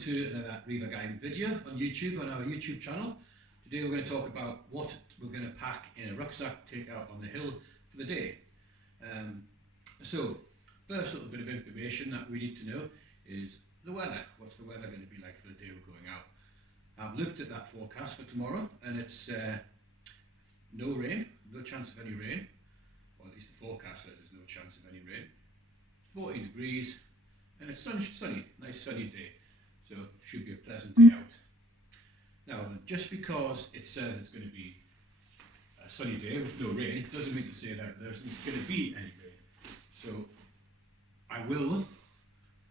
to another River Guide video on YouTube, on our YouTube channel. Today we're going to talk about what we're going to pack in a rucksack to take out on the hill for the day. So, first little bit of information that we need to know is the weather. What's the weather going to be like for the day we're going out? I've looked at that forecast for tomorrow and it's no rain, no chance of any rain, or at least the forecast says there's no chance of any rain. 40 degrees and it's sunny, nice sunny day, so should be a pleasant day out. Now, just because it says it's going to be a sunny day with no rain doesn't mean to say that there's going to be any rain. So I will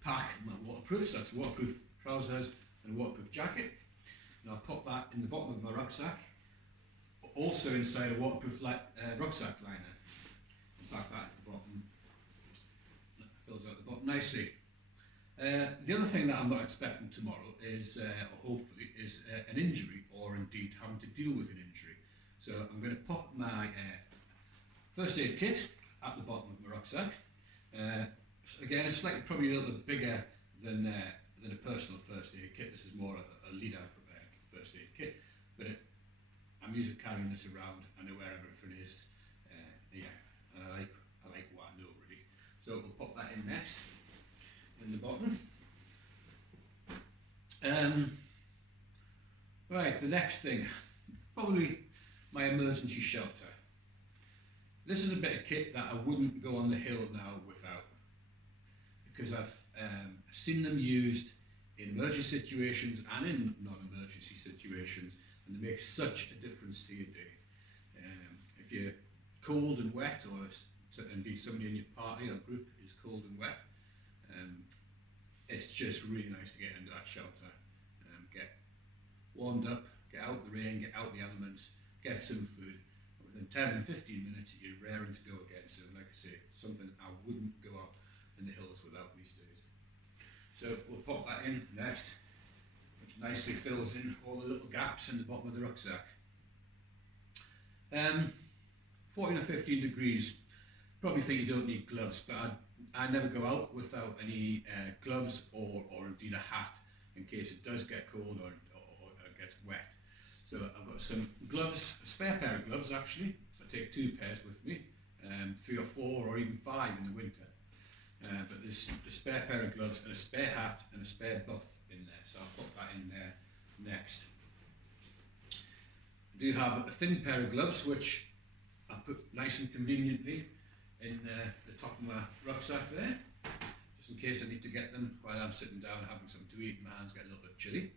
pack my waterproofs, that's waterproof trousers and waterproof jacket, and I'll pop that in the bottom of my rucksack, also inside a waterproof rucksack liner. I'll pack that at the bottom, that fills out the bottom nicely. The other thing that I'm not expecting tomorrow is, or hopefully, is an injury, or indeed having to deal with an injury. So I'm going to pop my first aid kit at the bottom of my rucksack. Again, it's slightly, probably a little bit bigger than a personal first aid kit. This is more of a leader first aid kit, but I'm used to carrying this around. I know where everything is. Yeah, and I like what I know really. So we'll pop that in next. In the bottom. Right, the next thing, probably my emergency shelter. This is a bit of kit that I wouldn't go on the hill now without, because I've seen them used in emergency situations and in non-emergency situations, and they make such a difference to your day. If you're cold and wet, or indeed somebody in your party or group is cold and wet, it's just really nice to get into that shelter, get warmed up, get out the rain, get out the elements, get some food. Within 10 and 15 minutes you're raring to go again. So like I say, something I wouldn't go out in the hills without these days. So we'll pop that in next, which nicely fills in all the little gaps in the bottom of the rucksack. 14 or 15 degrees, probably think you don't need gloves, but I never go out without any gloves or indeed a hat in case it does get cold or gets wet. So I've got some gloves, a spare pair of gloves actually, so I take 2 pairs with me, 3 or 4 or even 5 in the winter. But there's a spare pair of gloves and a spare hat and a spare buff in there, so I'll put that in there next. I do have a thin pair of gloves which I put nice and conveniently in the top of my rucksack there, just in case I need to get them while I'm sitting down having something to eat and my hands get a little bit chilly.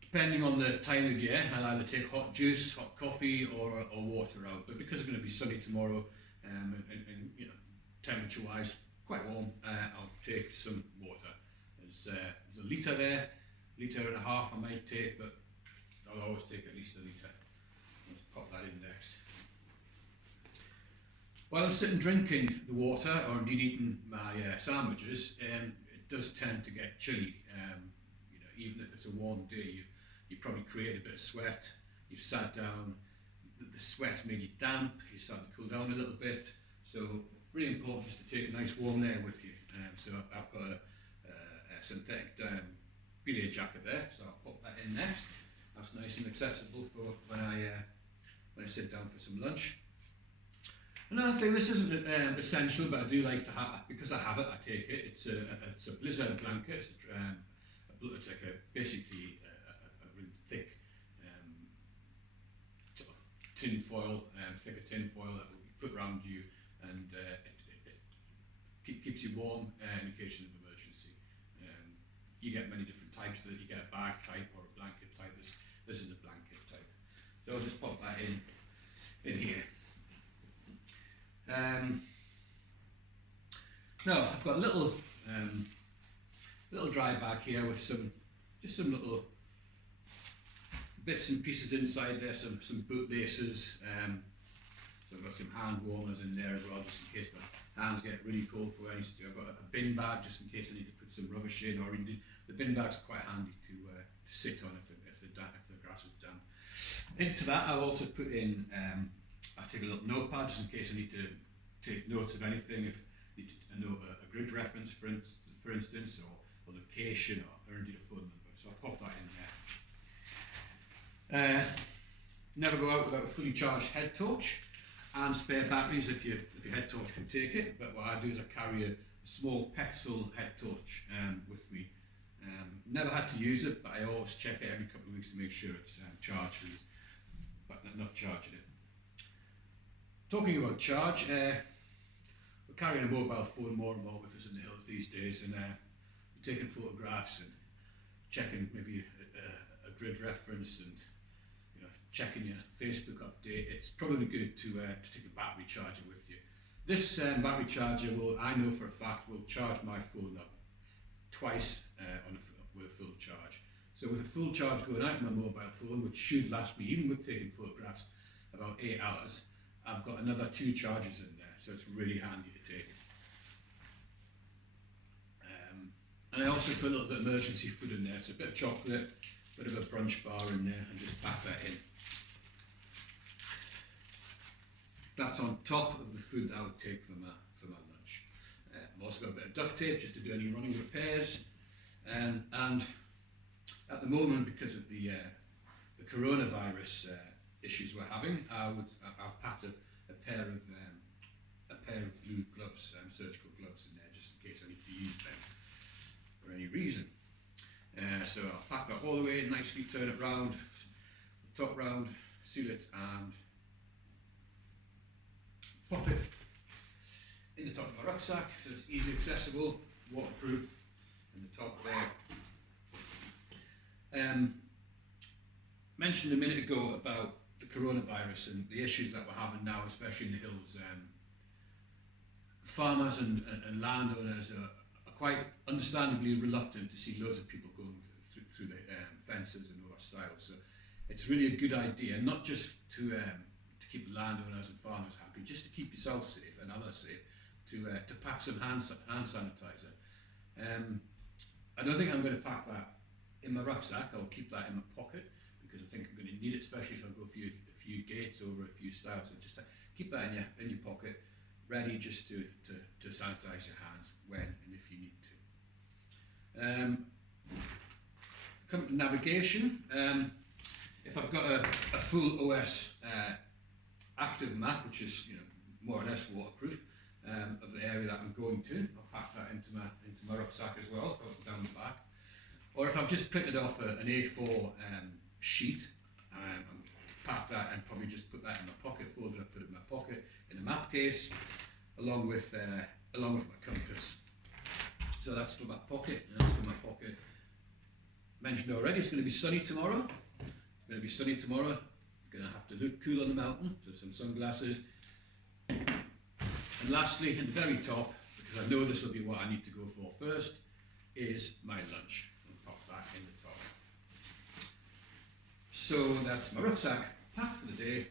Depending on the time of year, I'll either take hot juice, hot coffee or water out, but because it's going to be sunny tomorrow and you know, temperature wise quite warm, I'll take some water. There's a litre there, litre and a half I might take, but I'll always take at least a litre. Let's pop that in next. While I'm sitting drinking the water, or indeed eating my sandwiches, it does tend to get chilly. You know, even if it's a warm day, you probably create a bit of sweat. You've sat down, the sweat made you damp. You're starting to cool down a little bit. So really important just to take a nice warm air with you. So I've got a synthetic PDA jacket there, so I'll pop that in next. That's nice and accessible for when I sit down for some lunch. Another thing, this isn't essential, but I do like to have, because I have it, I take it. It's a blizzard blanket. It's like basically a really thick sort of tin foil, thicker tin foil that we put around you, and it keeps you warm in occasion of emergency. You get many different types. You get a bag type or a blanket type. This is a blanket type. So I'll just pop that in here. Now I've got a little dry bag here with some little bits and pieces inside there, some boot laces. So I've got some hand warmers in there as well, just in case my hands get really cold for any. I've got a bin bag just in case I need to put some rubbish in, or indeed the bin bag's quite handy to sit on if the grass is damp. Into that I'll also put in, I take a little notepad just in case I need to take notes of anything. need to know a grid reference, for instance, or location, or indeed a phone number. So I'll pop that in there. Never go out without a fully charged head torch and spare batteries if your head torch can take it. But what I do is I carry a small petrol head torch with me. Never had to use it, but I always check it every couple of weeks to make sure it's charged and there's enough charge in it. Talking about charge, we're carrying a mobile phone more and more with us in the hills these days, and we're taking photographs and checking maybe a grid reference and checking your Facebook update. It's probably good to take a battery charger with you. This battery charger I know for a fact, will charge my phone up twice with a full charge. So with a full charge going out of my mobile phone, which should last me, even with taking photographs, about 8 hours, I've got another 2 chargers in there, so it's really handy to take. And I also put a little bit of emergency food in there, so a bit of chocolate, a bit of a brunch bar in there, and just pack that in. That's on top of the food that I would take for my lunch. I've also got a bit of duct tape just to do any running repairs. And at the moment, because of the coronavirus issues we're having, I've packed a pair of blue gloves, surgical gloves in there, just in case I need to use them for any reason. So I'll pack that all the way, nicely turn it round, top round, seal it, and pop it in the top of my rucksack, so it's easily accessible, waterproof in the top there. Mentioned a minute ago about the coronavirus and the issues that we're having now, especially in the hills. Farmers and landowners are quite understandably reluctant to see loads of people going through the fences and all that style. So it's really a good idea, not just to keep the landowners and farmers happy, just to keep yourself safe and others safe, to pack some hand sanitizer. I don't think I'm going to pack that in my rucksack. I'll keep that in my pocket because I think I'm going to need it, especially if I go a few gates over a few styles. So just keep that in your pocket, ready just to sanitize your hands when and if you need to. Come to navigation. If I've got a full OS active map, which is more or less waterproof, of the area that I'm going to, I'll pack that into my rucksack as well, down the back. Or if I've just printed off an A4 sheet, pack that and probably just put that in my pocket, fold it up, put it in my pocket in a map case, along with my compass. So that's for my pocket, and that's for my pocket. Mentioned already, it's going to be sunny tomorrow. It's going to be sunny tomorrow. Going to have to look cool on the mountain, so some sunglasses. And lastly, at the very top, because I know this will be what I need to go for first, is my lunch. I'll pop that in the top. So that's my rucksack packed for the day,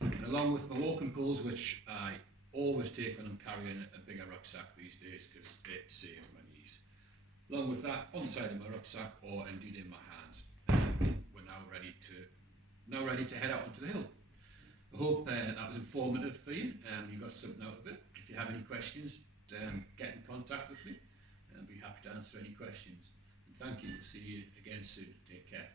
and along with my walking poles, which I always take when I'm carrying a bigger rucksack these days because it saves my knees. Along with that, on the side of my rucksack, or indeed in my hands, we're now ready to head out onto the hill. I hope that was informative for you and you got something out of it. If you have any questions, get in contact with me and I'll be happy to answer any questions. And thank you. We'll see you again soon. Take care.